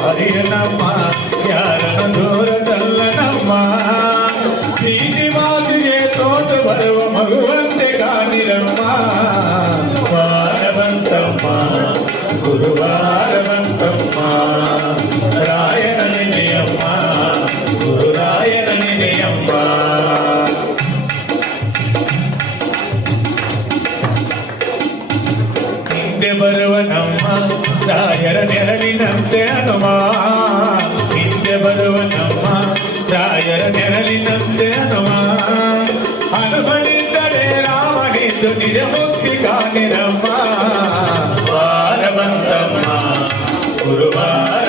ಹರಿಯನಮ್ಮ ಯಾರನ ದೂರದಲ್ಲನಮ್ಮ ಪ್ರೀತಿ ಮಾತಿಗೆ ತೋಟ ಬರುವ ಮಗುವಂತೆ ಕಾಣಿರಮ್ಮ ವಾರವಂತಮ್ಮ ಗುರುವಾರವಂತಮ್ಮ ರಾಯನ ನೆನೆಯಮ್ಮ ಗುರುರಾಯನ ನೆನೆಯಮ್ಮ ಹಿಂದೆ ಬರುವ ನಮ್ಮ ರಾಯರ ನೆರಳಿನಂತೆ ಹನುಮ ಹಿಂದೆ ಬರುವ ನಮ್ಮ ರಾಯರ ನೆರಳಿನಂತೆ ಹನುಮ ಹನುಮನಿದ್ದರೆ ರಾಮನಿದ್ದು ನಿಜ ಮುಕ್ತಿ ಕಾಣಿರಮ್ಮ ವಾರವಂತಮ್ಮ ಗುರುವಾರ